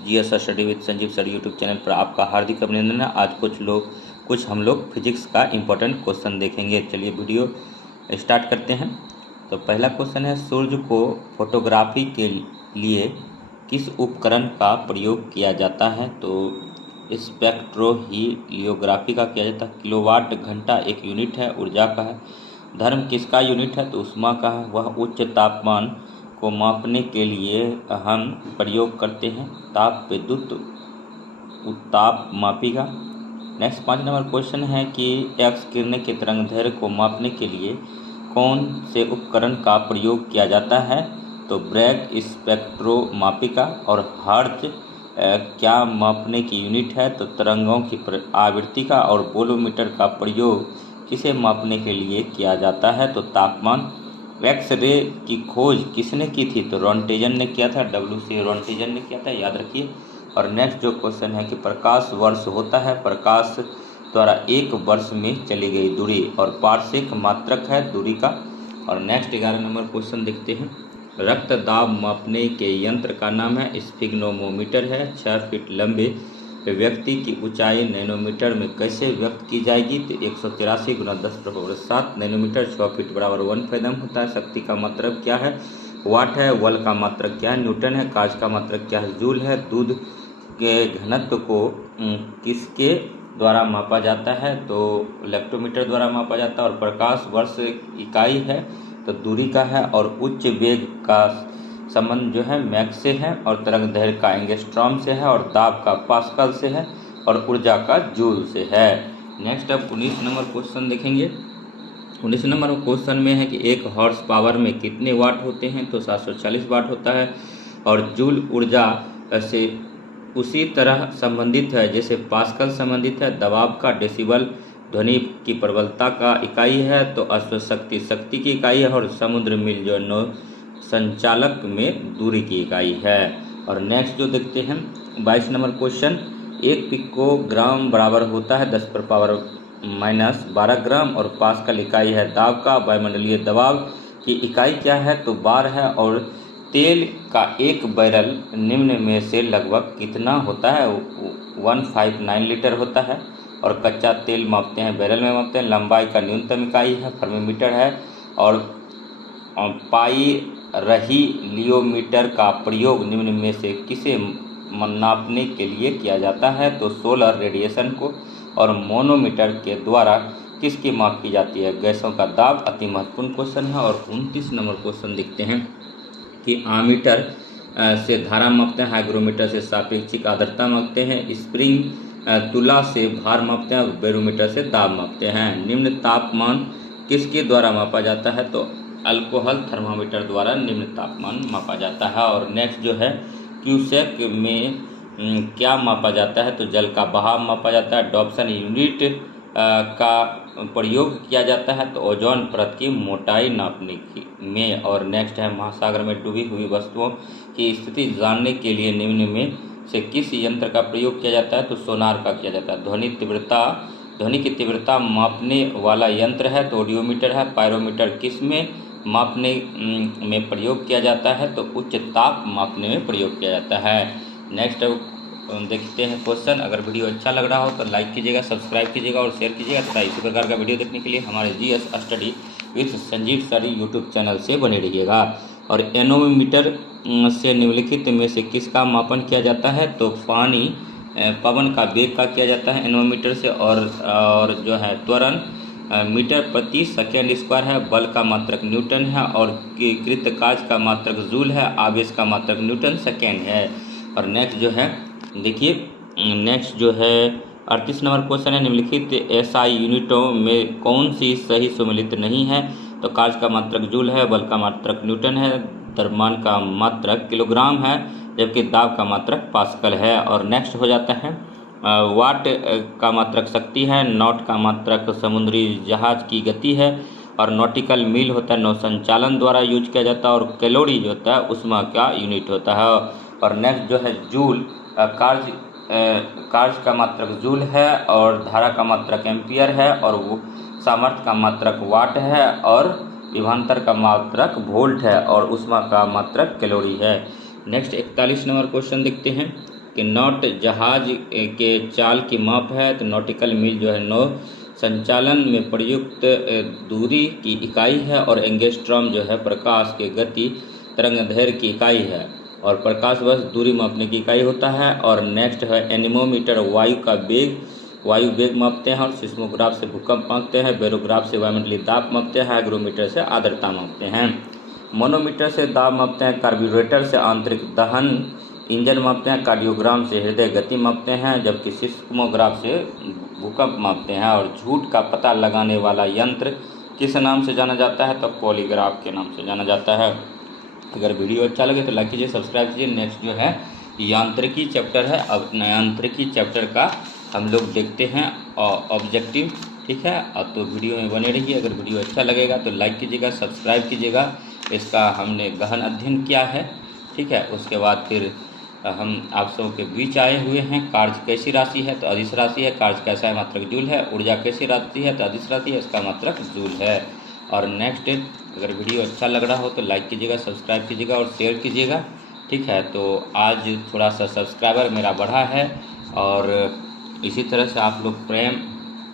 GS study with Sanjeev sir YouTube channel पर आपका हार्दिक अभिनंदन है। आज कुछ हम लोग फिजिक्स का इम्पोर्टेंट क्वेश्चन देखेंगे। चलिए वीडियो स्टार्ट करते हैं। तो पहला क्वेश्चन है, सूर्य को फोटोग्राफी के लिए किस उपकरण का प्रयोग किया जाता है? तो स्पेक्ट्रोहीलियोग्राफी का किया जाता है। किलोवाट घंटा एक यूनिट है, ऊर्जा का है। धर्म किसका यूनिट है? तो ऊष्मा का है। वह उच्च तापमान को मापने के लिए हम प्रयोग करते हैं ताप विद्युत उत्ताप मापी का। नेक्स्ट 5 नंबर क्वेश्चन है कि एक्स किरणें के तरंग दैर्ध्य को मापने के लिए कौन से उपकरण का प्रयोग किया जाता है? तो ब्रैग स्पेक्ट्रोमापिका। और हर्ट्ज क्या मापने की यूनिट है? तो तरंगों की आवृत्ति का। और वोल्यूमीटर का प्रयोग किसे मापने के लिए किया जाता है? तो तापमान। एक्स रे की खोज किसने की थी? तो रॉन्टेजन ने किया था, WC रॉन्टेजन ने किया था, याद रखिए। और नेक्स्ट जो क्वेश्चन है कि प्रकाश वर्ष होता है प्रकाश द्वारा एक वर्ष में चली गई दूरी, और पार्सेक मात्रक है दूरी का। और नेक्स्ट 11 नंबर क्वेश्चन देखते हैं। रक्त दाब मापने के यंत्र का नाम है स्फिग्नोमीटर है। 6 फीट लंबे व्यक्ति की ऊंचाई नैनोमीटर में कैसे व्यक्त की जाएगी? तो 183 × 10⁻7 नैनोमीटर। 6 फीट बराबर 1 फैदम होता है। शक्ति का मात्रक क्या है? वाट है। बल का मात्रक क्या है? न्यूटन है। कार्य का मात्रक क्या है? जूल है। दूध के घनत्व को किसके द्वारा मापा जाता है? तो लैक्टोमीटर द्वारा मापा जाता है। और प्रकाश वर्ष इकाई है तो दूरी का है। और उच्च वेग का संबंध जो है मैक से है। और तरंग दैर्ध्य का एंगस्ट्रॉम से है। और दाब का पास्कल से है। और ऊर्जा का जूल से है। नेक्स्ट अब 19 नंबर क्वेश्चन देखेंगे। 19 नंबर क्वेश्चन में है कि 1 हॉर्स पावर में कितने वाट होते हैं? तो 740 वाट होता है। और जूल ऊर्जा से उसी तरह संबंधित है जैसे पास्कल संबंधित है। दबाव का डेसिबल ध्वनि की प्रबलता का इकाई है। तो अश्वशक्ति शक्ति की इकाई है। और समुद्र मील जो नौ संचालक में दूरी की इकाई है। और नेक्स्ट जो देखते हैं 22 नंबर क्वेश्चन, 1 पिकोग्राम बराबर होता है 10⁻⁻12 ग्राम। और पास्कल इकाई है दाब का। वायुमंडलीय दबाव की इकाई क्या है? तो बार है। और तेल का एक बैरल निम्न में से लगभग कितना होता है? 159 लीटर होता है। और कच्चा तेल मापते हैं बैरल में मापते हैं। लंबाई का न्यूनतम इकाई है थर्मोमीटर है। और पाइरहीलियोमीटर का प्रयोग निम्न में से किसे नापने के लिए किया जाता है? तो सोलर रेडिएशन को। और मोनोमीटर के द्वारा किसकी माप की जाती है? गैसों का दाब। अति महत्वपूर्ण क्वेश्चन है। और 29 नंबर क्वेश्चन देखते हैं कि आमीटर से धारा मापते हैं। हाइग्रोमीटर से सापेक्षिक आर्द्रता मापते हैं। स्प्रिंग तुला से भार मापते हैं। और बैरोमीटर से दाब मापते हैं। निम्न तापमान किसके द्वारा मापा जाता है? तो अल्कोहल थर्मामीटर द्वारा निम्न तापमान मापा जाता है। और नेक्स्ट जो है क्यूसेक में क्या मापा जाता है? तो जल का बहाव मापा जाता है। डॉप्सन यूनिट का प्रयोग किया जाता है तो ओजोन परत की मोटाई नापने में। और नेक्स्ट है महासागर में डूबी हुई वस्तुओं की स्थिति जानने के लिए निम्न में से किस यंत्र का प्रयोग किया जाता है? तो सोनार का किया जाता है। ध्वनि की तीव्रता मापने वाला यंत्र है तो ऑडियोमीटर है। पायरोमीटर किस में मापने में प्रयोग किया जाता है? तो उच्च ताप मापने में प्रयोग किया जाता है। नेक्स्ट देखते हैं क्वेश्चन। अगर वीडियो अच्छा लग रहा हो तो लाइक कीजिएगा, सब्सक्राइब कीजिएगा और शेयर कीजिएगा तथा इसी प्रकार का वीडियो देखने के लिए हमारे GS study with Sanjeev sir YouTube channel से बने रहिएगा। और एनोमीटर से निम्नलिखित में से किसका मापन किया जाता है? तो पवन का वेग का किया जाता है एनोमीटर से। और जो है त्वरण मीटर प्रति सेकेंड स्क्वायर है। बल का मात्रक न्यूटन है। और कृतकाज का मात्रक जूल है। आवेश का मात्रक न्यूटन सेकेंड है। और नेक्स्ट जो है देखिए, नेक्स्ट जो है 38 नंबर क्वेश्चन है, निम्नलिखित एसआई यूनिटों में कौन सी सही सम्मिलित नहीं है? तो कार्य का मात्रक जूल है। बल का मात्रक न्यूटन है। द्रव्यमान का मात्रक किलोग्राम है। जबकि दाब का मात्रक पास्कल है। और नेक्स्ट हो जाता है वाट का मात्रक शक्ति है। नॉट का मात्रक समुद्री जहाज की गति है। और नॉटिकल मील होता है नौसंचालन द्वारा यूज किया जाता है। और कैलोरी जो होता है ऊष्मा का यूनिट होता है। और नेक्स्ट जो है जूल कार्य का मात्रक जूल है। और धारा का मात्रक एम्पियर है। और वो सामर्थ्य का मात्रक वाट है। और विभवांतर का मात्रक वोल्ट है। और ऊष्मा का मात्रक कैलोरी है। नेक्स्ट 41 नंबर क्वेश्चन देखते हैं। कि नॉट जहाज के चाल की माप है, तो नॉटिकल मील जो है नौ संचालन में प्रयुक्त दूरी की इकाई है, और एंगस्ट्रॉम जो है प्रकाश के गति तरंगदैर्घ्य की इकाई है, और प्रकाश वर्ष दूरी मापने की इकाई होता है। और नेक्स्ट है एनीमोमीटर वायु का वेग, वायु वेग मापते हैं, और सिस्मोग्राफ से भूकंप मापते हैं, बेरोग्राफ से वायुमंडलीय दाब मापते हैं, हाइग्रोमीटर से आर्द्रता मापते हैं, मोनोमीटर से दाब मापते हैं, कार्बोरेटर से आंतरिक दहन इंजन मापते हैं, कार्डियोग्राम से हृदय गति मापते हैं, जबकि सिस्मोग्राफ से भूकंप मापते हैं। और झूठ का पता लगाने वाला यंत्र किस नाम से जाना जाता है, तो पॉलीग्राफ के नाम से जाना जाता है। अगर वीडियो अच्छा लगे तो लाइक कीजिए, सब्सक्राइब कीजिए। नेक्स्ट जो है यांत्रिकी चैप्टर है। अब यांत्रिकी चैप्टर का हम लोग देखते हैं ऑब्जेक्टिव, ठीक है। अब तो वीडियो में बने रहिए। अगर वीडियो अच्छा लगेगा तो लाइक कीजिएगा, सब्सक्राइब कीजिएगा। इसका हमने गहन अध्ययन किया है, ठीक है। उसके बाद फिर हम आप सबों के बीच आए हुए हैं। कार्य कैसी राशि है, तो अदिश राशि है। कार्य कैसा है, मात्रक जूल है। ऊर्जा कैसी राशि है, तो अदिश राशि है, इसका मात्रक जूल है। और नेक्स्ट अगर वीडियो अच्छा लग रहा हो तो लाइक कीजिएगा, सब्सक्राइब कीजिएगा और शेयर कीजिएगा, ठीक है। तो आज थोड़ा सा सब्सक्राइबर मेरा बढ़ा है, और इसी तरह से आप लोग प्रेम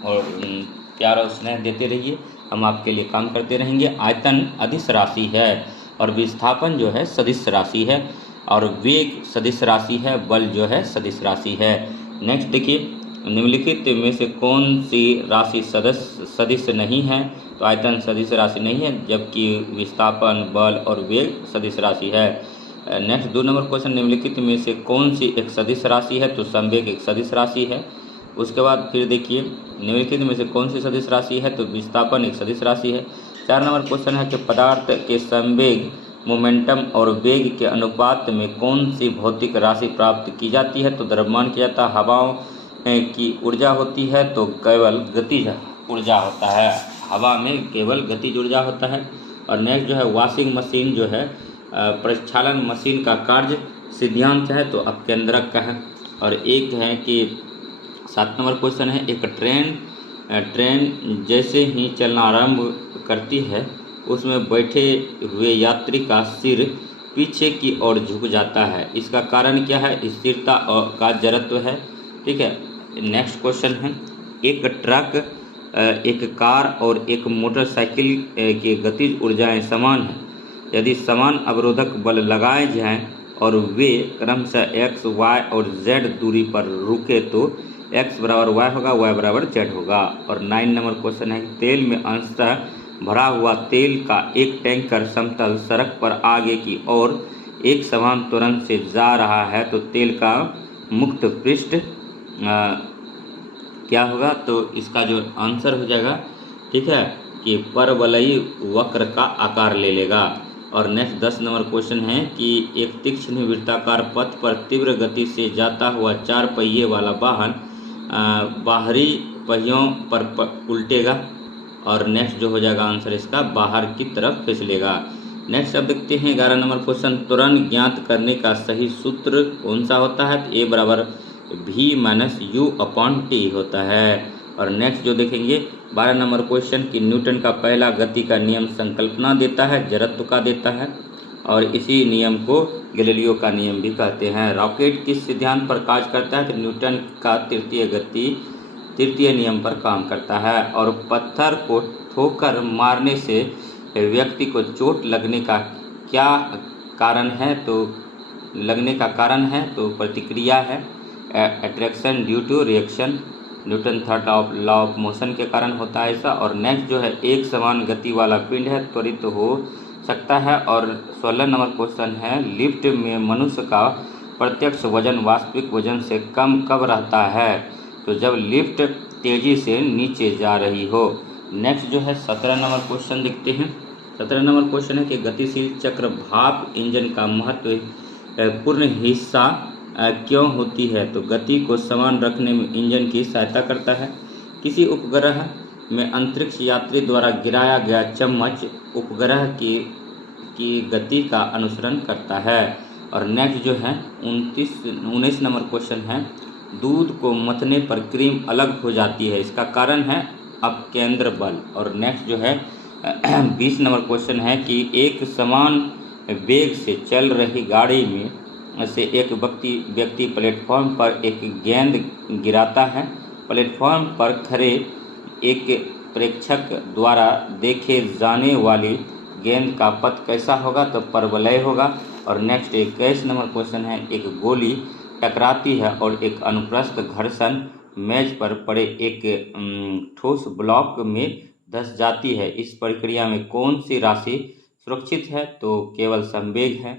और प्यार और स्नेह देते रहिए, हम आपके लिए काम करते रहेंगे। आयतन अदिश राशि है, और विस्थापन जो है सदिश राशि है, और वेग सदिश राशि है, बल जो है सदिश राशि है। नेक्स्ट देखिए, निम्नलिखित में से कौन सी राशि सदिश नहीं है, तो आयतन सदिश राशि नहीं है, जबकि विस्थापन, बल और वेग सदिश राशि है। नेक्स्ट 2 नंबर क्वेश्चन, निम्नलिखित में से कौन सी एक सदिश राशि है, तो संवेग एक सदिश राशि है। उसके बाद फिर देखिए, निम्नलिखित में से कौन सी सदिश राशि है, तो विस्थापन एक सदिश राशि है। 4 नंबर क्वेश्चन है कि पदार्थ के संवेग, मोमेंटम और वेग के अनुपात में कौन सी भौतिक राशि प्राप्त की जाती है, तो द्रव्यमान किया जाता है। हवाओं की ऊर्जा होती है, तो केवल गतिज ऊर्जा होता है, हवा में केवल गतिज ऊर्जा होता है। और नेक्स्ट जो है वॉशिंग मशीन जो है प्रक्षालन मशीन का कार्य सिद्धांत है, तो अपकेंद्रक का है। और एक है कि 7 नंबर क्वेश्चन है, एक ट्रेन जैसे ही चलना आरंभ करती है, उसमें बैठे हुए यात्री का सिर पीछे की ओर झुक जाता है, इसका कारण क्या है, स्थिरता का जड़त्व है, ठीक है। नेक्स्ट क्वेश्चन है, एक ट्रक, एक कार और एक मोटरसाइकिल की गतिज ऊर्जाएं समान हैं। यदि समान अवरोधक बल लगाए जाएं और वे क्रमशः x, y और z दूरी पर रुके, तो x बराबर y होगा, y बराबर z होगा। और 9 नंबर क्वेश्चन है, तेल में अंशतः भरा हुआ तेल का एक टैंकर समतल सड़क पर आगे की ओर एक समान त्वरण से जा रहा है, तो तेल का मुक्त पृष्ठ क्या होगा, तो इसका जो आंसर हो जाएगा, ठीक है, कि परवलयी वक्र का आकार ले लेगा। और नेक्स्ट 10 नंबर क्वेश्चन है कि एक तीक्ष्ण वृत्ताकार पथ पर तीव्र गति से जाता हुआ 4 पहिए वाला वाहन बाहरी पहियों पर उल्टेगा, और नेक्स्ट जो हो जाएगा आंसर इसका बाहर की तरफ फिसलेगा। नेक्स्ट अब देखते हैं 11 नंबर क्वेश्चन, त्वरण ज्ञात करने का सही सूत्र कौन सा होता है, तो ए बराबर v minus you upon T होता है। और नेक्स्ट जो देखेंगे 12 नंबर क्वेश्चन कि न्यूटन का पहला गति का नियम संकल्पना देता है, जड़त्व का देता है, और इसी नियम को गैलीलियो का नियम भी कहते हैं। रॉकेट किस सिद्धांत पर कार्य करता है, तो न्यूटन का तृतीय नियम पर काम करता है। और पत्थर को ठोकर मारने से व्यक्ति को चोट लगने का क्या कारण है, तो प्रतिक्रिया है, attraction due to reaction, Newton third law of motion के कारण होता है ऐसा। और नेक्स्ट जो है, एक समान गति वाला पिंड है त्वरित हो सकता है। और 16 नंबर क्वेश्चन है, लिफ्ट में मनुष्य का प्रत्यक्ष वजन वास्तविक वजन से कम कब रहता है, तो जब लिफ्ट तेजी से नीचे जा रही हो। नेक्स्ट जो है 17 नंबर क्वेश्चन देखते हैं। 17 नंबर क्वेश्चन है कि गतिशील चक्र भाप इंजन का महत्वपूर्ण हिस्सा क्यों होती है, तो गति को समान रखने में इंजन की सहायता करता है। किसी उपग्रह में अंतरिक्ष यात्री द्वारा गिराया गया चम्मच उपग्रह की गति का अनुसरण करता है। और नेक्स्ट जो है 19 नंबर क्वेश्चन है, दूध को मथने पर क्रीम अलग हो जाती है, इसका कारण है अपकेंद्र बल। और नेक्स्ट जो है 20 नंबर क्वेश्चन है कि एक समान वेग से चल रही गाड़ी में से एक व्यक्ति प्लेटफॉर्म पर एक गेंद गिराता है। प्लेटफॉर्म पर खड़े एक प्रेक्षक द्वारा देखे जाने वाली गेंद का पथ कैसा होगा? तो परवलय होगा। और नेक्स्ट 21 नंबर क्वेश्चन है, एक गोली टकराती है और एक अनुप्रस्थ घर्षण मेज पर पड़े एक ठोस ब्लॉक में धंस जाती है। इस प्रक्रिया में कौन सी राशि सुरक्षित है? तो केवल संवेग है।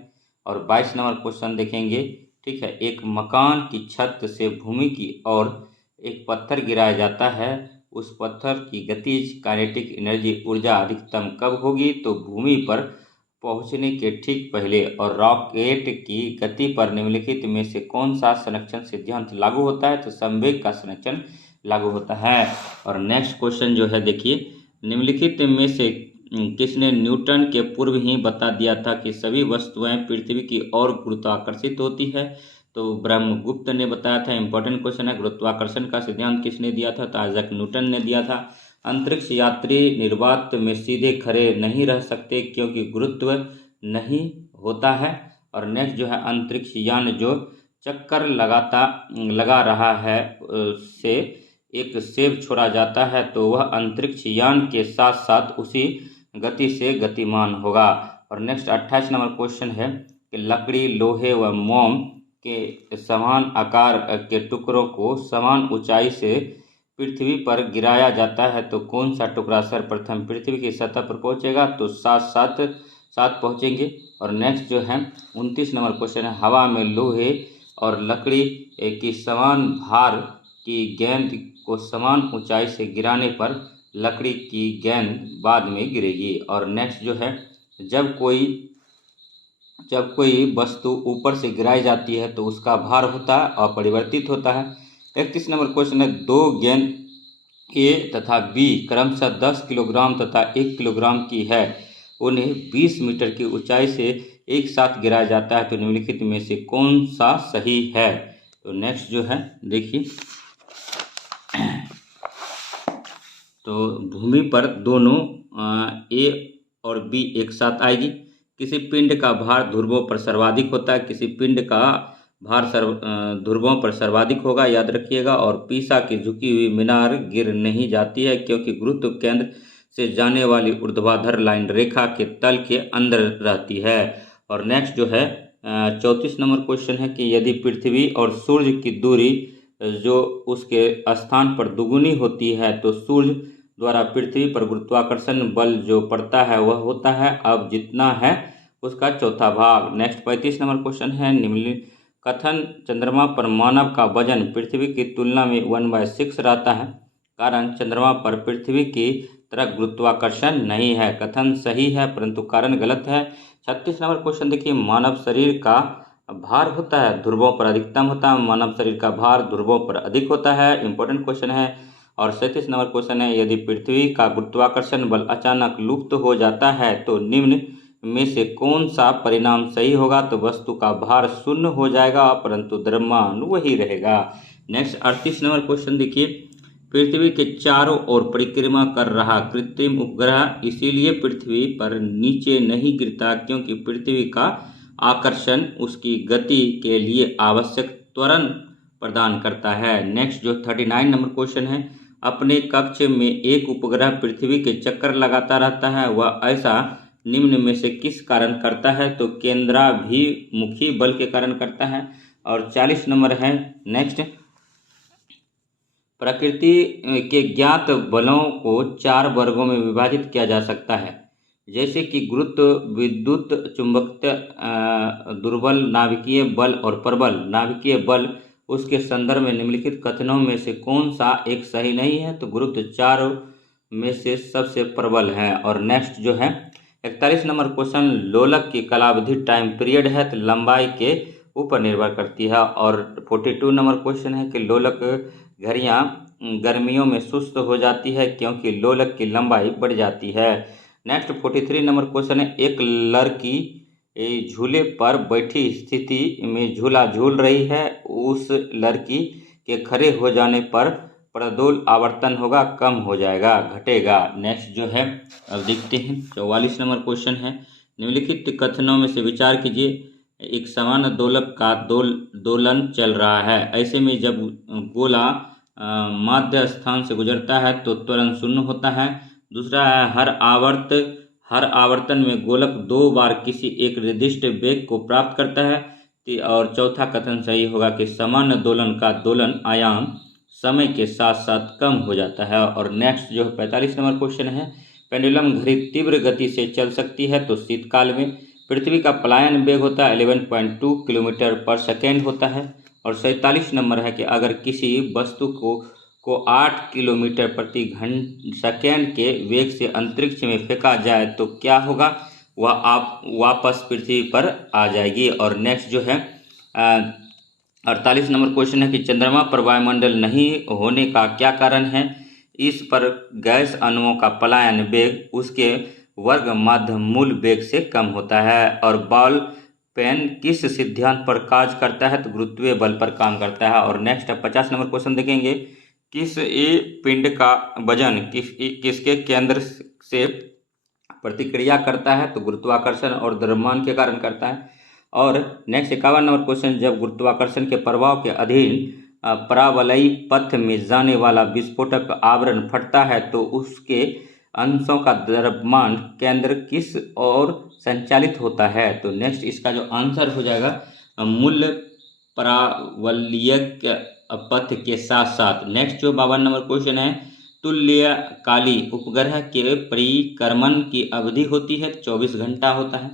और 22 नंबर क्वेश्चन देखेंगे, ठीक है। एक मकान की छत से भूमि की ओर एक पत्थर गिराया जाता है, उस पत्थर की गतिज काइनेटिक एनर्जी ऊर्जा अधिकतम कब होगी? तो भूमि पर पहुंचने के ठीक पहले। और रॉकेट की गति पर निम्नलिखित में से कौन सा संरक्षण सिद्धांत लागू होता है? तो संवेग का संरक्षण लागू होता है। और नेक्स्ट क्वेश्चन जो है देखिए, निम्नलिखित में से किसने न्यूटन के पूर्व ही बता दिया था कि सभी वस्तुएं पृथ्वी की ओर गुरुत्वाकर्षित होती है? तो ब्रह्मगुप्त ने बताया था। इंपॉर्टेंट क्वेश्चन है। गुरुत्वाकर्षण का सिद्धांत किसने दिया था? तो आइजैक न्यूटन ने दिया था। अंतरिक्ष यात्री निर्वात में सीधे खड़े नहीं रह सकते क्योंकि गुरुत्व नहीं होता है। और नेक्स्ट जो है, अंतरिक्ष यान जो चक्कर लगा रहा है से एक सेब छोड़ा जाता है तो वह अंतरिक्ष यान के साथ साथ उसी गति से गतिमान होगा। और नेक्स्ट 28 नंबर क्वेश्चन है कि लकड़ी, लोहे व मोम के समान आकार के टुकड़ों को समान ऊंचाई से पृथ्वी पर गिराया जाता है तो कौन सा टुकड़ा सर्वप्रथम पृथ्वी की सतह पर पहुंचेगा? तो सात पहुंचेंगे। और नेक्स्ट जो है 29 नंबर क्वेश्चन है, हवा में लोहे और लकड़ी की समान भार की गेंद को समान ऊंचाई से गिराने पर लकड़ी की गेंद बाद में गिरेगी। और नेक्स्ट जो है, जब कोई वस्तु ऊपर से गिराई जाती है तो उसका भार होता है अपरिवर्तित होता है। 31 नंबर क्वेश्चन है, दो गेंद ए तथा बी क्रमशः 10 किलोग्राम तथा 1 किलोग्राम की है, उन्हें 20 मीटर की ऊंचाई से एक साथ गिराया जाता है तो निम्नलिखित में से कौन सा सही है? तो नेक्स्ट जो है देखिए, तो भूमि पर दोनों ए और बी एक साथ आएगी। किसी पिंड का भार ध्रुवों पर सर्वाधिक होता है, किसी पिंड का भार ध्रुवों पर सर्वाधिक होगा, याद रखिएगा। और पीसा की झुकी हुई मीनार गिर नहीं जाती है क्योंकि गुरुत्व केंद्र से जाने वाली ऊर्ध्वाधर लाइन रेखा के तल के अंदर रहती है। और नेक्स्ट जो है 34 नंबर क्वेश्चन है कि यदि पृथ्वी और सूर्य की दूरी जो उसके स्थान पर दुगुनी होती है तो सूर्य द्वारा पृथ्वी पर गुरुत्वाकर्षण बल जो पड़ता है वह होता है अब जितना है उसका चौथा भाग। नेक्स्ट 35 नंबर क्वेश्चन है, निम्न कथन चंद्रमा पर मानव का वजन पृथ्वी की तुलना में 1/6 रहता है, कारण चंद्रमा पर पृथ्वी की तरह गुरुत्वाकर्षण नहीं है। कथन सही है परंतु कारण गलत है। 36 नंबर क्वेश्चन देखिए, मानव शरीर का भार होता है ध्रुवों पर अधिकतम होता है, मानव शरीर का भार ध्रुवों पर अधिक होता है। इंपॉर्टेंट क्वेश्चन है। और 37 नंबर क्वेश्चन है, यदि पृथ्वी का गुरुत्वाकर्षण बल अचानक लुप्त हो जाता है तो निम्न में से कौन सा परिणाम सही होगा? तो वस्तु का भार शून्य हो जाएगा परंतु द्रव्यमान वही रहेगा। नेक्स्ट 38 नंबर क्वेश्चन देखिए, पृथ्वी के चारों ओर परिक्रमा कर रहा कृत्रिम उपग्रह इसीलिए पृथ्वी पर नीचे नहीं गिरता क्योंकि पृथ्वी का आकर्षण उसकी गति के लिए आवश्यक त्वरण प्रदान करता है। नेक्स्ट जो 39 नंबर क्वेश्चन है, अपने कक्ष में एक उपग्रह पृथ्वी के चक्कर लगाता रहता है, वह ऐसा निम्न में से किस कारण करता है? तो केंद्राभिमुखी बल के कारण करता है। और 40 नंबर है नेक्स्ट, प्रकृति के ज्ञात बलों को 4 वर्गों में विभाजित किया जा सकता है, जैसे कि गुरुत्व, विद्युत चुंबकत्व, दुर्बल नाभिकीय बल और प्रबल नाभिकीय बल। उसके संदर्भ में निम्नलिखित कथनों में से कौन सा एक सही नहीं है? तो गुरुत्व 4 में से सबसे प्रबल है। और नेक्स्ट जो है 41 नंबर क्वेश्चन, लोलक की कालावधि टाइम पीरियड है तो लंबाई के ऊपर निर्भर करती है। और 42 नंबर क्वेश्चन है कि लोलक घड़ियां गर्मियों में सुस्त हो जाती है क्योंकि लोलक की लंबाई बढ़ जाती है। नेक्स्ट 43 नंबर क्वेश्चन है, एक लड़की झूले पर बैठी स्थिति में झूला झूल रही है, उस लड़की के खड़े हो जाने पर प्रदोल आवर्तन होगा, कम हो जाएगा, घटेगा। नेक्स्ट जो है अब देखते हैं 44 नंबर क्वेश्चन है, निम्नलिखित कथनों में से विचार कीजिए, एक समान दोलक का दोलन चल रहा है। ऐसे में जब गोला माध्य स्थान से गुजरता है तो त्वरण शून्य होता है। दूसरा है हर आवर्तन में गोलक 2 बार किसी एक निर्दिष्ट वेग को प्राप्त करता है। और चौथा कथन सही होगा कि सामान्य दोलन का दोलन आयाम समय के साथ साथ कम हो जाता है। और नेक्स्ट जो 45 नंबर क्वेश्चन है, पेंडुलम घड़ी तीव्र गति से चल सकती है तो शीतकाल में पृथ्वी का पलायन वेग होता है 11.2 किलोमीटर पर सेकेंड होता है। और 47 नंबर है कि अगर किसी वस्तु को 8 किलोमीटर प्रति सेकेंड के वेग से अंतरिक्ष में फेंका जाए तो क्या होगा, वह आप वापस पृथ्वी पर आ जाएगी। और नेक्स्ट जो है 48 नंबर क्वेश्चन है कि चंद्रमा पर वायुमंडल नहीं होने का क्या कारण है। इस पर गैस अणुओं का पलायन वेग उसके वर्ग माध्य मूल वेग से कम होता है। और बॉल पेन किस सिद्धांत पर कार्य करता है, तो गुरुत्वीय बल पर काम करता है। और नेक्स्ट 50 नंबर क्वेश्चन देखेंगे, किस ए पिंड का वजन किसके केंद्र से प्रतिक्रिया करता है, तो गुरुत्वाकर्षण और द्रव्यमान के कारण करता है। और नेक्स्ट 51 नंबर क्वेश्चन, जब गुरुत्वाकर्षण के प्रभाव के अधीन परावलयी पथ में जाने वाला विस्फोटक आवरण फटता है तो उसके अंशों का द्रव्यमान केंद्र किस ओर संचालित होता है। तो नेक्स्ट इसका जो आंसर हो जाएगा मूल परावलयिक पथ के साथ साथ। नेक्स्ट जो 52 नंबर क्वेश्चन है, तुल्यकाली उपग्रह के परिक्रमण की अवधि होती है 24 घंटा होता है।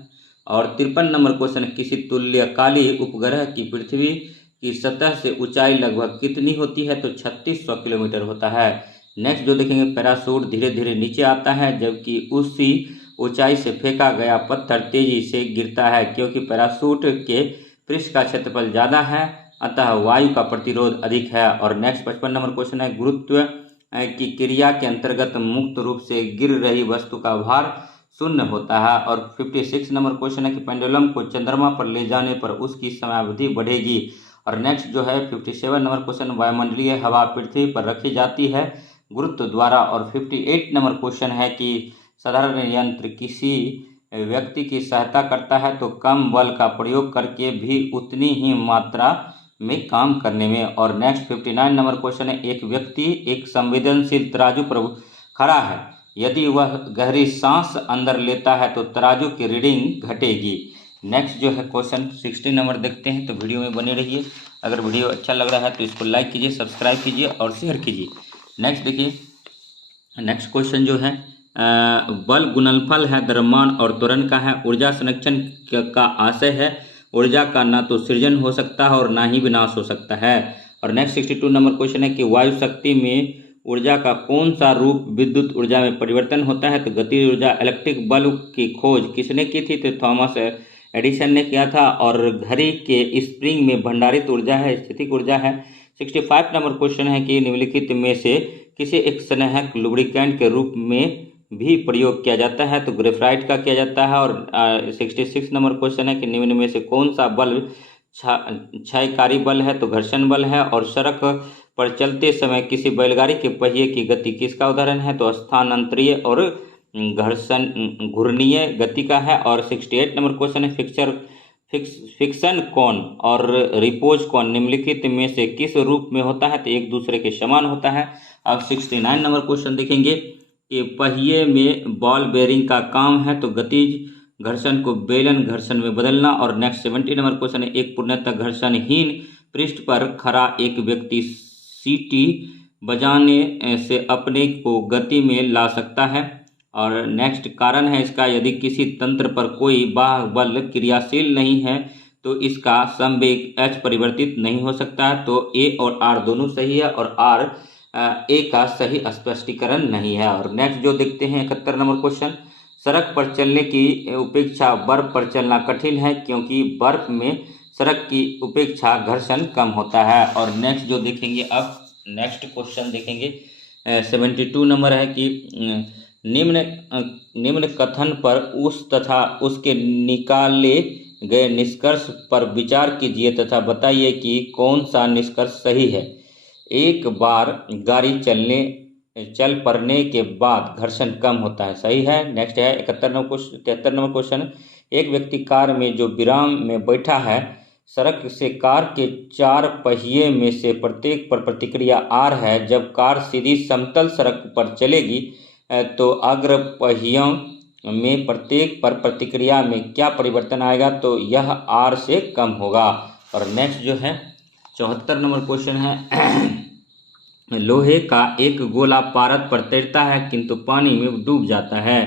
और 53 नंबर क्वेश्चन, किसी तुल्यकाली उपग्रह की पृथ्वी की सतह से ऊंचाई लगभग कितनी होती है, तो 3600 किलोमीटर होता है। नेक्स्ट जो देखेंगे, पैराशूट धीरे धीरे नीचे आता है जबकि उसी ऊंचाई से फेंका गया पत्थर तेजी से गिरता है क्योंकि पैराशूट के पृष्ठ का क्षेत्रफल ज़्यादा है, अतः वायु का प्रतिरोध अधिक है। और नेक्स्ट 55 नंबर क्वेश्चन है, गुरुत्व की क्रिया के अंतर्गत मुक्त रूप से गिर रही वस्तु का भार शून्य होता है। और 56 नंबर क्वेश्चन है कि पेंडुलम को चंद्रमा पर ले जाने पर उसकी समयावधि बढ़ेगी। और नेक्स्ट जो है 57 नंबर क्वेश्चन, वायुमंडलीय हवा पृथ्वी पर रखी जाती है गुरुत्व द्वारा। और 58 नंबर क्वेश्चन है कि साधारण यंत्र किसी व्यक्ति की सहायता करता है तो कम बल का प्रयोग करके भी उतनी ही मात्रा में काम करने में। और नेक्स्ट 59 नंबर क्वेश्चन है, एक व्यक्ति एक संवेदनशील तराजू पर खड़ा है, यदि वह गहरी सांस अंदर लेता है तो तराजू की रीडिंग घटेगी। नेक्स्ट जो है क्वेश्चन 60 नंबर देखते हैं, तो वीडियो में बने रहिए। अगर वीडियो अच्छा लग रहा है तो इसको लाइक कीजिए, सब्सक्राइब कीजिए और शेयर कीजिए। नेक्स्ट देखिए, नेक्स्ट क्वेश्चन जो है बल गुणनफल है, द्रव्यमान और त्वरण का है। ऊर्जा संरक्षण का आशय है ऊर्जा का ना तो सृजन हो सकता है और ना ही विनाश हो सकता है। और नेक्स्ट 62 नंबर क्वेश्चन है कि वायु शक्ति में ऊर्जा का कौन सा रूप विद्युत ऊर्जा में परिवर्तन होता है, तो गतिज ऊर्जा। इलेक्ट्रिक बल्ब की खोज किसने की थी, तो थॉमस एडिसन ने किया था। और घड़ी के स्प्रिंग में भंडारित ऊर्जा है स्थितिक ऊर्जा है। 65 नंबर क्वेश्चन है कि निम्नलिखित में से किसी एक स्नेहक लुब्रिकेंट के रूप में भी प्रयोग किया जाता है, तो ग्रेफाइट का किया जाता है। और 66 नंबर क्वेश्चन है कि निम्न में से कौन सा बल क्षयकारी बल है, तो घर्षण बल है। और सड़क पर चलते समय किसी बैलगाड़ी के पहिए की गति किसका उदाहरण है, तो स्थानांतरीय और घर्षण घूर्णीय गति का है। और 68 नंबर क्वेश्चन है, फिक्शन कोण और रिपोज कोण निम्नलिखित में से किस रूप में होता है, तो एक दूसरे के समान होता है। अब 69 नंबर क्वेश्चन देखेंगे कि पहिए में बॉल बेयरिंग का काम है, तो गतिज घर्षण को बेलन घर्षण में बदलना। और नेक्स्ट 70 नंबर क्वेश्चन है, एक पूर्णतः घर्षणहीन पृष्ठ पर खड़ा एक व्यक्ति सीटी बजाने से अपने को गति में ला सकता है। और नेक्स्ट कारण है इसका, यदि किसी तंत्र पर कोई बाह्य बल क्रियाशील नहीं है तो इसका संवेग H परिवर्तित नहीं हो सकता है। तो A और R दोनों सही है और R A का सही स्पष्टीकरण नहीं है। और नेक्स्ट जो देखते हैं 71 नंबर क्वेश्चन, सड़क पर चलने की उपेक्षा बर्फ पर चलना कठिन है क्योंकि बर्फ में सड़क की उपेक्षा घर्षण कम होता है। और नेक्स्ट जो देखेंगे, अब नेक्स्ट क्वेश्चन देखेंगे 72 नंबर है कि निम्न कथन पर उस तथा उसके निकाले गए निष्कर्ष पर विचार कीजिए तथा बताइए कि कौन सा निष्कर्ष सही है। एक बार गाड़ी चल पड़ने के बाद घर्षण कम होता है, सही है। नेक्स्ट है 73 नंबर क्वेश्चन, एक व्यक्ति कार में जो विराम में बैठा है, सड़क से कार के 4 पहिए में से प्रत्येक पर प्रतिक्रिया R है। जब कार सीधी समतल सड़क पर चलेगी तो अग्र पहियों में प्रत्येक पर प्रतिक्रिया में क्या परिवर्तन आएगा? तो यह R से कम होगा। और नेक्स्ट जो है 74 नंबर क्वेश्चन है लोहे का एक गोला पारद पर तैरता है किंतु पानी में डूब जाता है।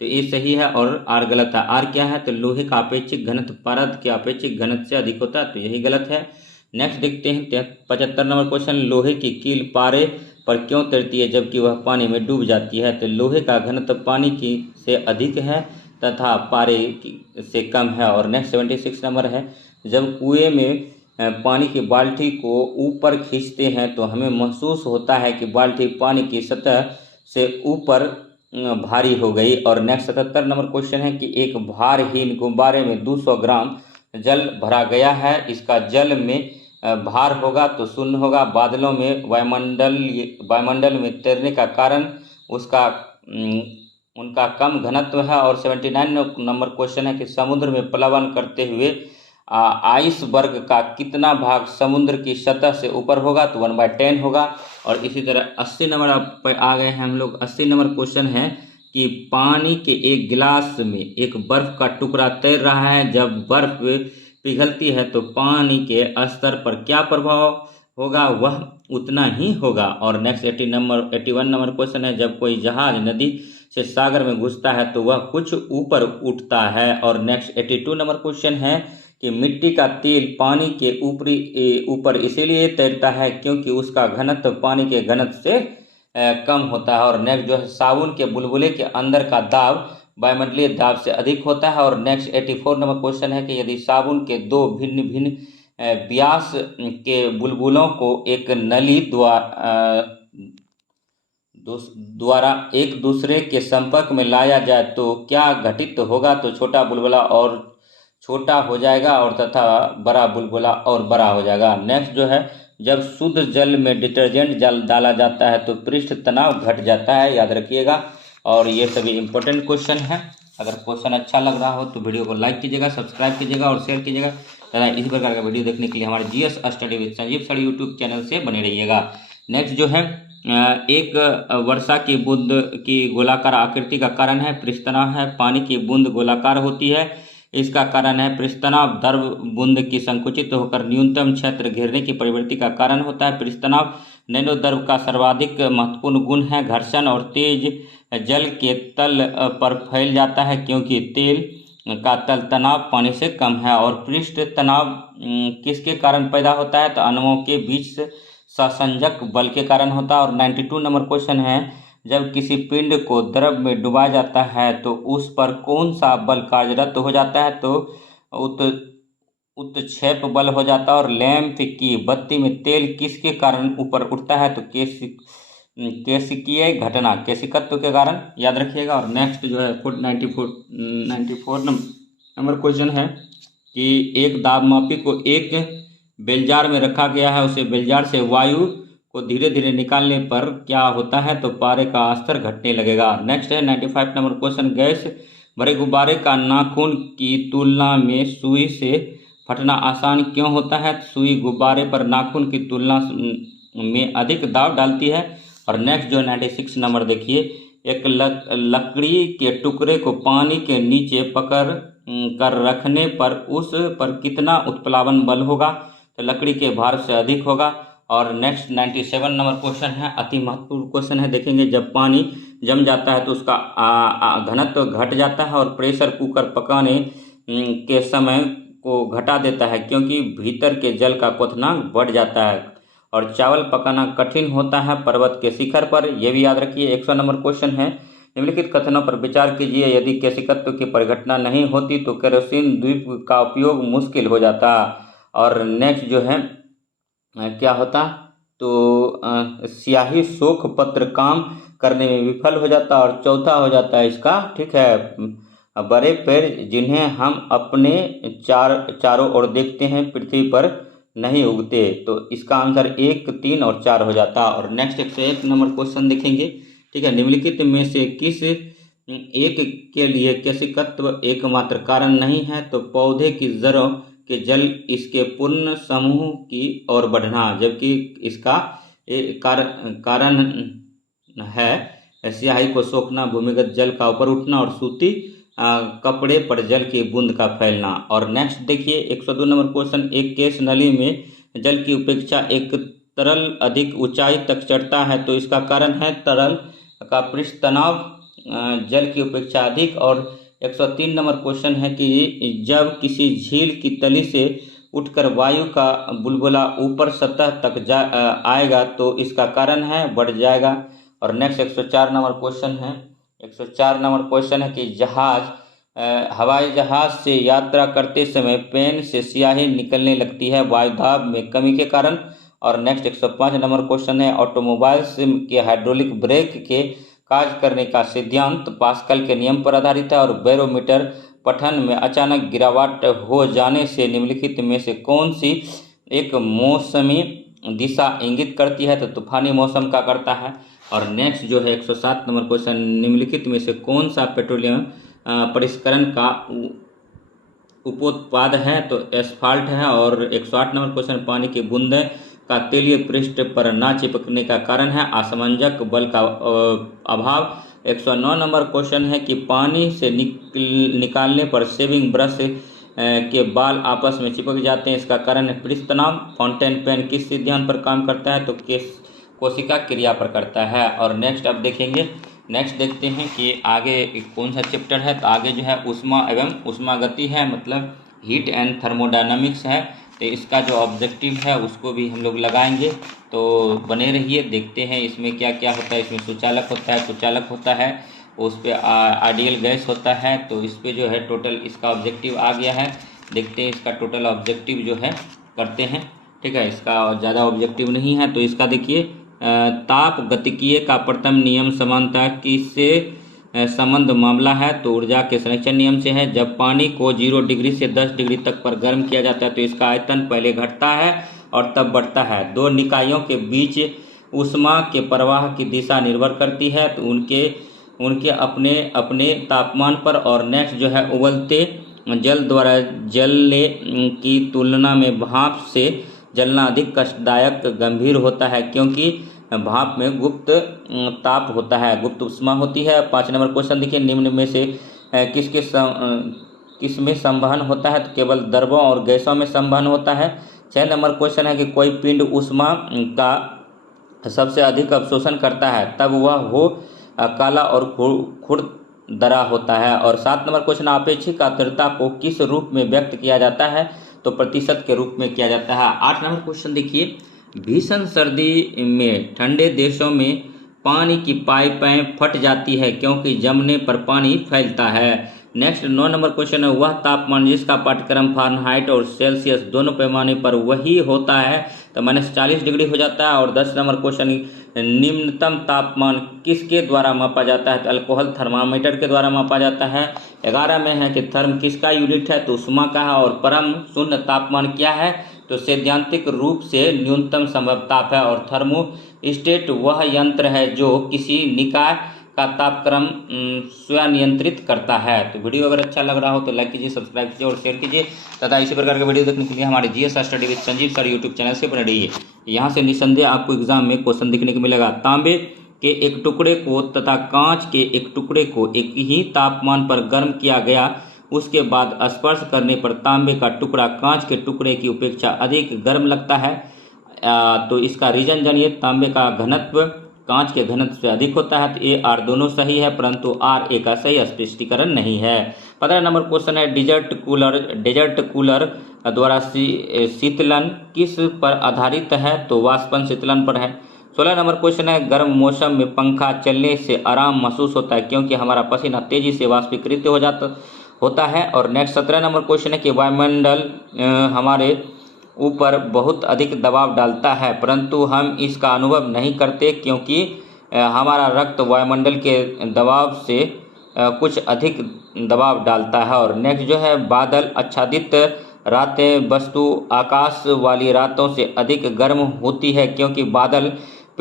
तो ये सही है और आर गलत है। आर क्या है? तो लोहे का अपेक्षित घनत्व पारद के अपेक्षित घनत्व से अधिक होता है, तो यही गलत है। नेक्स्ट देखते हैं 75 नंबर क्वेश्चन, लोहे की कील पारे पर क्यों तैरती है जबकि वह पानी में डूब जाती है? तो लोहे का घनत्व पानी की से अधिक है तथा पारे से कम है। और नेक्स्ट 76 नंबर है, जब कुएं में पानी की बाल्टी को ऊपर खींचते हैं तो हमें महसूस होता है कि बाल्टी पानी की सतह से ऊपर भारी हो गई। और नेक्स्ट 77 नंबर क्वेश्चन है कि एक भारहीन गुब्बारे में 200 ग्राम जल भरा गया है, इसका जल में भार होगा तो शून्य होगा। बादलों में वायुमंडल में तैरने का कारण उनका कम घनत्व है। और 79 नंबर क्वेश्चन है कि समुद्र में प्लावन करते हुए आइसबर्ग का कितना भाग समुद्र की सतह से ऊपर होगा? तो 1/10 होगा। और इसी तरह 80 नंबर पर आ गए हैं हम लोग। 80 नंबर क्वेश्चन है कि पानी के एक गिलास में एक बर्फ का टुकड़ा तैर रहा है, जब बर्फ पिघलती है तो पानी के स्तर पर क्या प्रभाव होगा? वह उतना ही होगा। और नेक्स्ट 81 नंबर क्वेश्चन है, जब कोई जहाज नदी से सागर में घुसता है तो वह कुछ ऊपर उठता है। और नेक्स्ट 82 नंबर क्वेश्चन है कि मिट्टी का तेल पानी के ऊपर इसीलिए तैरता है क्योंकि उसका घनत्व पानी के घनत्व से कम होता है। और नेक्स्ट जो है, साबुन के बुलबुले के अंदर का दाब वायुमंडलीय दाब से अधिक होता है। और नेक्स्ट 84 नंबर क्वेश्चन है कि यदि साबुन के 2 भिन्न भिन्न व्यास के बुलबुलों को एक नली द्वारा एक दूसरे के संपर्क में लाया जाए तो क्या घटित होगा? तो छोटा बुलबुला और छोटा हो जाएगा और तथा बड़ा बुलबुला और बड़ा हो जाएगा। नेक्स्ट जो है, जब शुद्ध जल में डिटर्जेंट जल डाला जाता है तो पृष्ठ तनाव घट जाता है, याद रखिएगा। और ये सभी इंपॉर्टेंट क्वेश्चन है। अगर क्वेश्चन अच्छा लग रहा हो तो वीडियो को लाइक कीजिएगा, सब्सक्राइब कीजिएगा और शेयर कीजिएगा तथा इसी प्रकार का वीडियो देखने के लिए हमारे GS study with Sanjeev sir YouTube channel से बने रहिएगा। नेक्स्ट जो है, एक वर्षा की बूंद की गोलाकार आकृति का कारण है पृष्ठ तनाव है। पानी की बूंद गोलाकार होती है, इसका कारण है पृष्ठ तनाव। द्रव बूंद की संकुचित होकर न्यूनतम क्षेत्र घेरने की प्रवृत्ति का कारण होता है पृष्ठ तनाव। नैनो द्रव का सर्वाधिक महत्वपूर्ण गुण है घर्षण और तेज जल के तल पर फैल जाता है क्योंकि तेल का तल तनाव पानी से कम है। और पृष्ठ तनाव किसके कारण पैदा होता है? तो अणुओं के बीच संसंजक बल के कारण होता है। और 92 नंबर क्वेश्चन है, जब किसी पिंड को द्रव में डुबाया जाता है तो उस पर कौन सा बल कार्यरत हो जाता है? तो उत्क्षेप बल हो जाता है। और लैंप की बत्ती में तेल किसके कारण ऊपर उठता है? तो केशिकीय घटना, केशिकत्व के कारण, याद रखिएगा। और नेक्स्ट जो है 94 नंबर क्वेश्चन है कि एक दाबमापी को एक बेलजार में रखा गया है, उसे बेलजार से वायु को धीरे धीरे निकालने पर क्या होता है? तो पारे का स्तर घटने लगेगा। नेक्स्ट है 95 नंबर क्वेश्चन, गैस भरे गुब्बारे का नाखून की तुलना में सुई से फटना आसान क्यों होता है? सुई गुब्बारे पर नाखून की तुलना में अधिक दाब डालती है। और नेक्स्ट जो 96 नंबर देखिए, एक लकड़ी के टुकड़े को पानी के नीचे पकड़ कर रखने पर उस पर कितना उत्प्लावन बल होगा? तो लकड़ी के भार से अधिक होगा। और नेक्स्ट 97 नंबर क्वेश्चन है, अति महत्वपूर्ण क्वेश्चन है, देखेंगे। जब पानी जम जाता है तो उसका घनत्व घट जाता है और प्रेशर कुकर पकाने के समय को घटा देता है क्योंकि भीतर के जल का क्वथनांक बढ़ जाता है। और चावल पकाना कठिन होता है पर्वत के शिखर पर, यह भी याद रखिए। 100 नंबर क्वेश्चन है, निम्नलिखित कथनों पर विचार कीजिए। यदि केशिकत्व की परिघटना नहीं होती तो केरोसिन द्वीप का उपयोग मुश्किल हो जाता। और नेक्स्ट जो है क्या होता? तो स्याही शोक पत्र काम करने में विफल हो जाता। और चौथा हो जाता है इसका, ठीक है, बड़े पेड़ जिन्हें हम अपने चारों ओर देखते हैं पृथ्वी पर नहीं उगते। तो इसका आंसर 1, 3 और 4 हो जाता। और नेक्स्ट 101 नंबर क्वेश्चन देखेंगे, ठीक है। निम्नलिखित में से किस एक के लिए केशिकत्व एकमात्र कारण नहीं है, तो पौधे की जड़ों के जल इसके पूर्ण समूह की ओर बढ़ना, जबकि इसका कारण है स्याही को सोखना, भूमिगत जल का ऊपर उठना और सूती कपड़े पर जल की बूंद का फैलना। और नेक्स्ट देखिए 102 नंबर क्वेश्चन, एक केश नली में जल की उपेक्षा एक तरल अधिक ऊंचाई तक चढ़ता है, तो इसका कारण है तरल का पृष्ठ तनाव जल की उपेक्षा अधिक। और 103 नंबर क्वेश्चन है कि जब किसी झील की तली से उठकर वायु का बुलबुला ऊपर सतह तक आएगा तो इसका कारण है बढ़ जाएगा। और नेक्स्ट 104 नंबर क्वेश्चन है, 104 नंबर क्वेश्चन है कि हवाई जहाज से यात्रा करते समय पेन से स्याही निकलने लगती है वायुदाब में कमी के कारण। और नेक्स्ट 105 नंबर क्वेश्चन है, ऑटोमोबाइल्स के हाइड्रोलिक ब्रेक के कार्य करने का सिद्धांत पास्कल के नियम पर आधारित है, और बैरोमीटर पठन में अचानक गिरावट हो जाने से निम्नलिखित में से कौन सी एक मौसमी दिशा इंगित करती है, तो तूफानी मौसम का करता है। और नेक्स्ट जो है 107 नंबर क्वेश्चन, निम्नलिखित में से कौन सा पेट्रोलियम परिष्करण का उपोत्पाद है, तो एस्फाल्ट है। और 108 नंबर क्वेश्चन, पानी की बूंदें का तेलीय पृष्ठ पर ना चिपकने का कारण है असमंजक बल का अभाव। 109 नंबर क्वेश्चन है कि पानी से निकालने पर शेविंग ब्रश के बाल आपस में चिपक जाते हैं, इसका कारण है पृष्ठ तनाव। फाउंटेन पेन किस सिद्धांत पर काम करता है, तो कोशिका क्रिया पर करता है। और नेक्स्ट अब देखेंगे, नेक्स्ट देखते हैं कि आगे कौन सा चैप्टर है, तो आगे जो है ऊष्मा एवं ऊष्मागति है, मतलब हीट एंड थर्मोडायनामिक्स है। तो इसका जो ऑब्जेक्टिव है उसको भी हम लोग लगाएंगे, तो बने रहिए, देखते हैं इसमें क्या क्या होता है। इसमें सुचालक होता है, कुचालक होता है, उस पर आइडियल गैस होता है, तो इस पर जो है टोटल इसका ऑब्जेक्टिव आ गया है। देखते हैं इसका टोटल ऑब्जेक्टिव जो है करते हैं, ठीक है। इसका ज़्यादा ऑब्जेक्टिव नहीं है, तो इसका देखिए ताप गतिकीय का प्रथम नियम समानता किससे संबंध मामला है, तो ऊर्जा के संरक्षण नियम से है। जब पानी को 0 डिग्री से 10 डिग्री तक पर गर्म किया जाता है तो इसका आयतन पहले घटता है और तब बढ़ता है। दो निकायों के बीच ऊष्मा के प्रवाह की दिशा निर्भर करती है, तो उनके अपने अपने तापमान पर। और नेक्स्ट जो है उबलते जल द्वारा जलने की तुलना में भाप से जलना अधिक कष्टदायक गंभीर होता है, क्योंकि भाप में गुप्त ताप होता है, गुप्त उष्मा होती है। 5 नंबर क्वेश्चन देखिए, निम्न में से किस में संवहन होता है, तो केवल द्रवों और गैसों में संवहन होता है। 6 नंबर क्वेश्चन है कि कोई पिंड उष्मा का सबसे अधिक अवशोषण करता है तब वह हो काला और खुरदरा होता है। और 7 नंबर क्वेश्चन, आपेक्षिक आर्द्रता को किस रूप में व्यक्त किया जाता है, तो प्रतिशत के रूप में किया जाता है। 8 नंबर क्वेश्चन देखिए, भीषण सर्दी में ठंडे देशों में पानी की पाइपें फट जाती है क्योंकि जमने पर पानी फैलता है। नेक्स्ट 9 नंबर क्वेश्चन है, वह तापमान जिसका पाठ्यक्रम फ़ारेनहाइट और सेल्सियस दोनों पैमाने पर वही होता है, तो -40 डिग्री हो जाता है। और 10 नंबर क्वेश्चन, निम्नतम तापमान किसके द्वारा मापा जाता है, तो अल्कोहल थर्मामीटर के द्वारा मापा जाता है। 11 में है कि थर्म किसका यूनिट है, तो ऊष्मा का है। और परम शून्य तापमान क्या है, तो सैद्धांतिक रूप से न्यूनतम संभव ताप है। और थर्मोस्टेट वह यंत्र है जो किसी निकाय का तापक्रम स्वनियंत्रित करता है। तो वीडियो अगर अच्छा लग रहा हो तो लाइक कीजिए, सब्सक्राइब कीजिए और शेयर कीजिए तथा इसी प्रकार के वीडियो देखने के लिए हमारे GS study with Sanjeev sir YouTube channel से बने रहिए। यहाँ से निसंदेह आपको एग्जाम में क्वेश्चन देखने को मिलेगा। तांबे के एक टुकड़े को तथा कांच के एक टुकड़े को एक ही तापमान पर गर्म किया गया, उसके बाद स्पर्श करने पर तांबे का टुकड़ा कांच के टुकड़े की अपेक्षा अधिक गर्म लगता है। तो इसका रीजन जानिए। तांबे का घनत्व कांच के घनत्व से अधिक होता है, तो ए आर दोनों सही है, परंतु आर ए का सही स्पष्टीकरण नहीं है। 15 नंबर क्वेश्चन है, डेजर्ट कूलर द्वारा शीतलन किस पर आधारित है, तो वाष्पन शीतलन पर है। 16 नंबर क्वेश्चन है, गर्म मौसम में पंखा चलने से आराम महसूस होता है क्योंकि हमारा पसीना तेजी से वाष्पीकृत होता है। और नेक्स्ट 17 नंबर क्वेश्चन है कि वायुमंडल हमारे ऊपर बहुत अधिक दबाव डालता है परंतु हम इसका अनुभव नहीं करते क्योंकि हमारा रक्त वायुमंडल के दबाव से कुछ अधिक दबाव डालता है। और नेक्स्ट जो है, बादल आच्छादित रातें वस्तु आकाश वाली रातों से अधिक गर्म होती है क्योंकि बादल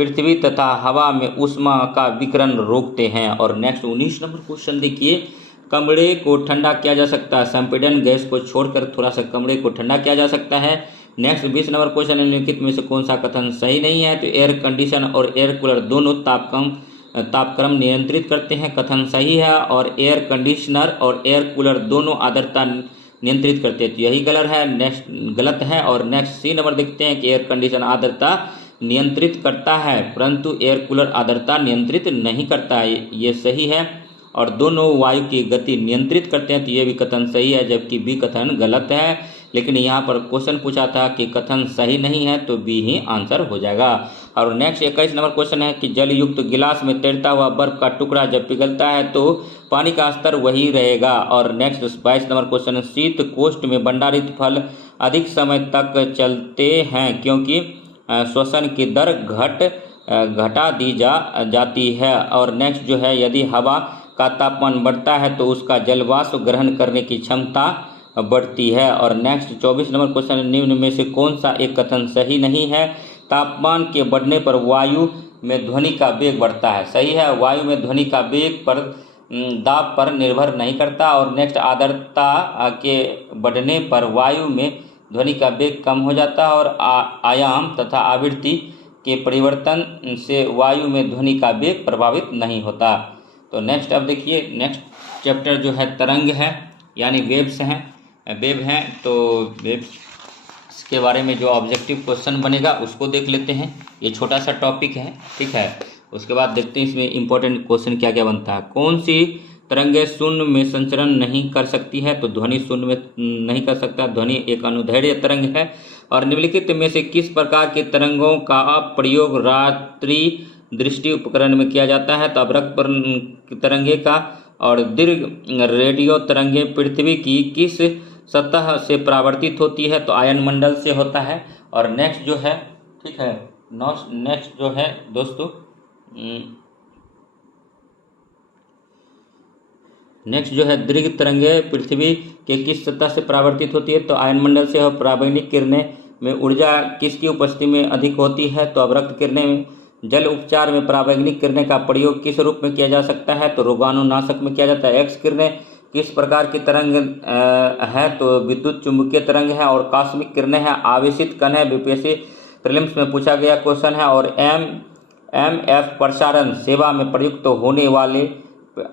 पृथ्वी तथा हवा में ऊष्मा का विकिरण रोकते हैं। और नेक्स्ट 19 नंबर क्वेश्चन देखिए, कमरे को ठंडा किया जा सकता है, संपीड़न गैस को छोड़कर थोड़ा सा कमरे को ठंडा किया जा सकता है। नेक्स्ट 20 नंबर क्वेश्चन, निम्नलिखित में से कौन सा कथन सही नहीं है? तो एयर कंडीशन और एयर कूलर दोनों तापक्रम नियंत्रित करते हैं, कथन सही है। और एयर कंडीशनर और एयर कूलर दोनों आर्द्रता नियंत्रित करते हैं, तो यही गलत है। और नेक्स्ट सी नंबर देखते हैं कि एयर कंडीशन आर्द्रता नियंत्रित करता है परंतु एयर कूलर आर्द्रता नियंत्रित नहीं करता है, ये सही है। और दोनों वायु की गति नियंत्रित करते हैं, तो ये भी कथन सही है, जबकि बी कथन गलत है। लेकिन यहाँ पर क्वेश्चन पूछा था कि कथन सही नहीं है, तो बी ही आंसर हो जाएगा। और नेक्स्ट 21 नंबर क्वेश्चन है कि जल युक्त गिलास में तैरता हुआ बर्फ का टुकड़ा जब पिघलता है तो पानी का स्तर वही रहेगा। और नेक्स्ट 22 नंबर क्वेश्चन है, शीत कोष्ठ में भंडारित फल अधिक समय तक चलते हैं क्योंकि श्वसन की दर घटा दी जाती है। और नेक्स्ट जो है, यदि हवा का तापमान बढ़ता है तो उसका जलवाष्प ग्रहण करने की क्षमता बढ़ती है। और नेक्स्ट 24 नंबर क्वेश्चन, निम्न में से कौन सा एक कथन सही नहीं है? तापमान के बढ़ने पर वायु में ध्वनि का वेग बढ़ता है, सही है। वायु में ध्वनि का वेग पर दाब पर निर्भर नहीं करता। और नेक्स्ट, आर्द्रता के बढ़ने पर वायु में ध्वनि का वेग कम हो जाता है और आयाम तथा आवृत्ति के परिवर्तन से वायु में ध्वनि का वेग प्रभावित नहीं होता। तो नेक्स्ट अब देखिए, नेक्स्ट चैप्टर जो है तरंग है, यानी वेव हैं। तो वेव्स के बारे में जो ऑब्जेक्टिव क्वेश्चन बनेगा उसको देख लेते हैं। ये छोटा सा टॉपिक है, ठीक है। उसके बाद देखते हैं इसमें इंपॉर्टेंट क्वेश्चन क्या क्या बनता है। कौन सी तरंगें शून्य में संचरण नहीं कर सकती है? तो ध्वनि शून्य में नहीं कर सकता, ध्वनि एक अनुदैर्ध्य तरंग है। और निम्नलिखित में से किस प्रकार के तरंगों का प्रयोग रात्रि दृष्टि उपकरण में किया जाता है? तो अवरक्त तरंगे का। और दीर्घ रेडियो तरंगें पृथ्वी की किस सतह से परावर्तित होती है? तो आयन मंडल से होता है। और नेक्स्ट जो है, ठीक है, नेक्स्ट जो है दोस्तों, नेक्स्ट जो है, दीर्घ तरंगें पृथ्वी के किस सतह से परावर्तित होती है? तो आयन मंडल से। और पराबैंगनी किरणें में ऊर्जा किसकी उपस्थिति में अधिक होती है? तो अवरक्त किरणें। जल उपचार में पराबैंगनी किरणें का प्रयोग किस रूप में किया जा सकता है? तो रोगाणुनाशक में किया जाता है। एक्स किरणें किस प्रकार की तरंग है? तो विद्युत चुंबकीय तरंग है। और कॉस्मिक किरणें हैं, आवेशित कण है, बीपीएससी प्रीलिम्स में पूछा गया क्वेश्चन है। और एमएफ प्रसारण सेवा में प्रयुक्त होने वाले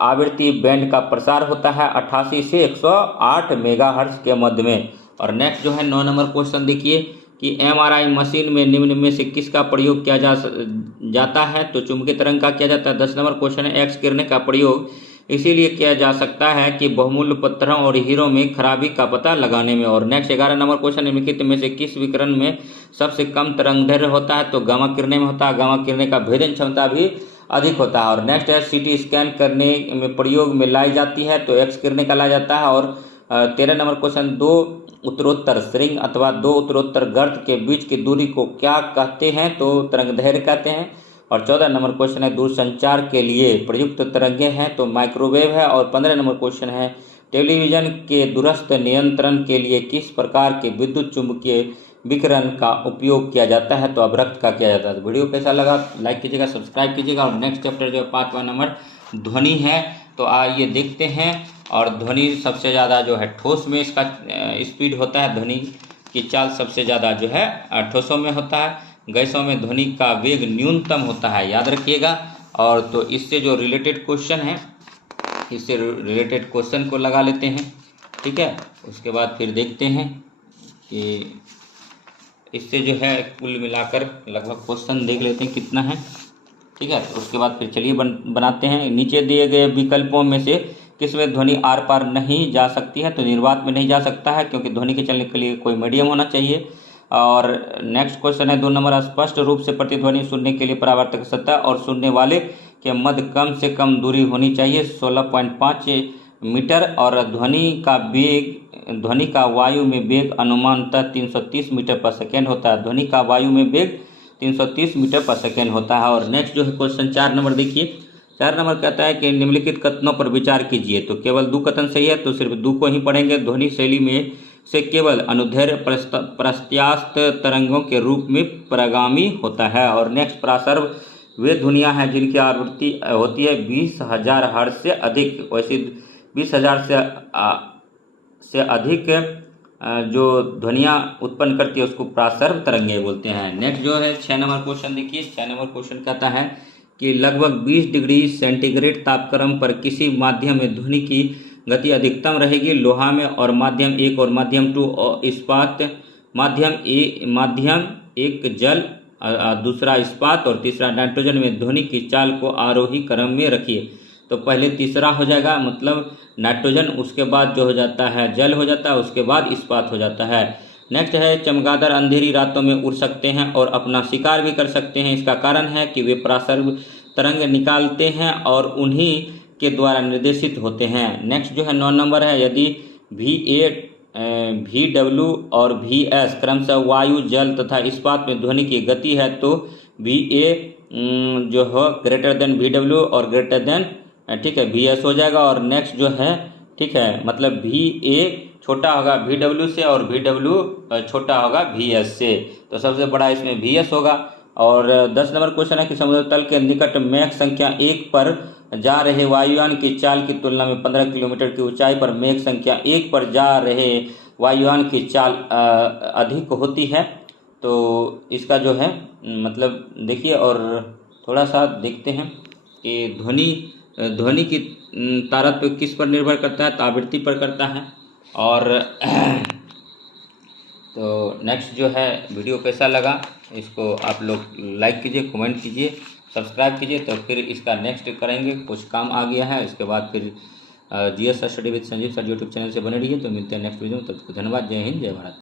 आवृत्ति बैंड का प्रसार होता है 88 से 108 मेगाहर्ट्ज के मध्य में। और नेक्स्ट जो है 9 नंबर क्वेश्चन देखिए कि एमआरआई मशीन में निम्न में से किसका प्रयोग किया जाता है? तो चुंबकीय तरंग का किया जाता है। 10 नंबर क्वेश्चन है, एक्स किरणें का प्रयोग इसीलिए किया जा सकता है कि बहुमूल्य पत्थरों और हीरों में खराबी का पता लगाने में। और नेक्स्ट 11 नंबर क्वेश्चन, निम्नलिखित में से किस विकिरण में सबसे कम तरंगदैर्घ्य होता है? तो गामा किरणें में होता है। गामा किरणें का भेदन क्षमता भी अधिक होता है। और नेक्स्ट है, सीटी स्कैन करने में प्रयोग में लाई जाती है, तो एक्स किरणें का लाया जाता है। और 13 नंबर क्वेश्चन, दो उत्तरोत्तर श्रृंग अथवा दो उत्तरोत्तर गर्त के बीच की दूरी को क्या कहते हैं? तो तरंगदैर्घ्य कहते हैं। और 14 नंबर क्वेश्चन है, दूरसंचार के लिए प्रयुक्त तरंगें हैं, तो माइक्रोवेव है। और 15 नंबर क्वेश्चन है, टेलीविजन के दूरस्थ नियंत्रण के लिए किस प्रकार के विद्युत चुंबकीय विकिरण का उपयोग किया जाता है? तो अवरक्त का किया जाता है। तो वीडियो कैसा लगा लाइक कीजिएगा, सब्सक्राइब कीजिएगा। और नेक्स्ट चैप्टर जो 5वां नंबर ध्वनि है, तो आइए देखते हैं। और ध्वनि सबसे ज़्यादा जो है ठोस में इसका स्पीड होता है, ध्वनि की चाल सबसे ज़्यादा जो है ठोसों में होता है। गैसों में ध्वनि का वेग न्यूनतम होता है, याद रखिएगा। और तो इससे जो रिलेटेड क्वेश्चन है, इससे रिलेटेड क्वेश्चन को लगा लेते हैं, ठीक है। उसके बाद फिर देखते हैं कि इससे जो है कुल मिलाकर लगभग क्वेश्चन देख लेते हैं कितना है, ठीक है। तो उसके बाद फिर चलिए बनाते हैं। नीचे दिए गए विकल्पों में से किसमें ध्वनि आर पार नहीं जा सकती है? तो निर्वात में नहीं जा सकता है, क्योंकि ध्वनि के चलने के लिए कोई मीडियम होना चाहिए। और नेक्स्ट क्वेश्चन है 2 नंबर, स्पष्ट रूप से प्रतिध्वनि सुनने के लिए परावर्तक सतह और सुनने वाले के मध्य कम से कम दूरी होनी चाहिए 16.5 मीटर। और ध्वनि का वायु में वेग अनुमानतः 330 मीटर पर सेकेंड होता है। ध्वनि का वायु में वेग 330 मीटर पर सेकेंड होता है। और नेक्स्ट जो है क्वेश्चन 4 नंबर देखिए, 4 नंबर कहता है कि निम्नलिखित कथनों पर विचार कीजिए। तो केवल 2 कथन सही है, तो सिर्फ 2 को ही पढ़ेंगे। ध्वनि शैली में से केवल अनुदैर्घ्य प्रत्यास्थ तरंगों के रूप में प्रगामी होता है। और नेक्स्ट, प्रासर्व वे ध्वनियाँ हैं जिनकी आवृत्ति होती है 20,000 हर्ट्ज से अधिक। वैसे 20,000 से अधिक जो ध्वनियाँ उत्पन्न करती है उसको प्रासर्व तरंगें बोलते हैं। नेक्स्ट जो है 6 नंबर क्वेश्चन देखिए। 6 नंबर क्वेश्चन कहता है कि लगभग 20 डिग्री सेंटीग्रेड तापक्रम पर किसी माध्यम में ध्वनि की गति अधिकतम रहेगी। लोहा में और माध्यम 1 और माध्यम 2 और इस्पात माध्यम 1 जल, दूसरा इस्पात और तीसरा नाइट्रोजन में ध्वनि की चाल को आरोही क्रम में रखिए। तो पहले तीसरा हो जाएगा, मतलब नाइट्रोजन, उसके बाद जो हो जाता है जल हो जाता है, उसके बाद इस्पात हो जाता है। नेक्स्ट है, चमगादड़ अंधेरी रातों में उड़ सकते हैं और अपना शिकार भी कर सकते हैं। इसका कारण है कि वे प्रासर्व तरंग निकालते हैं और उन्हीं के द्वारा निर्देशित होते हैं। नेक्स्ट जो है 9 नंबर है, यदि VA, VW और VS क्रमशः वायु, जल तथा इस्पात में ध्वनि की गति है तो VA जो है ग्रेटर देन VW और ग्रेटर देन, ठीक है, VS हो जाएगा। और नेक्स्ट जो है, ठीक है, मतलब VA छोटा होगा VW से और VW छोटा होगा VS से, तो सबसे बड़ा इसमें VS होगा। और 10 नंबर क्वेश्चन है कि समुद्र तल के निकट मैक संख्या 1 पर जा रहे वायुयान की चाल की तुलना में 15 किलोमीटर की ऊंचाई पर मैक संख्या 1 पर जा रहे वायुयान की चाल अधिक होती है। तो इसका जो है मतलब देखिए, और थोड़ा सा देखते हैं कि ध्वनि की तारतम्य किस पर निर्भर करता है, तो आवृत्ति पर करता है। और तो नेक्स्ट जो है, वीडियो कैसा लगा इसको आप लोग लाइक कीजिए, कमेंट कीजिए, सब्सक्राइब कीजिए। तो फिर इसका नेक्स्ट करेंगे, कुछ काम आ गया है, इसके बाद फिर GS study with Sanjeev sir YouTube channel से बने रहिए। तो मिलते हैं नेक्स्ट वीडियो में, तब तक धन्यवाद। जय हिंद, जय भारत।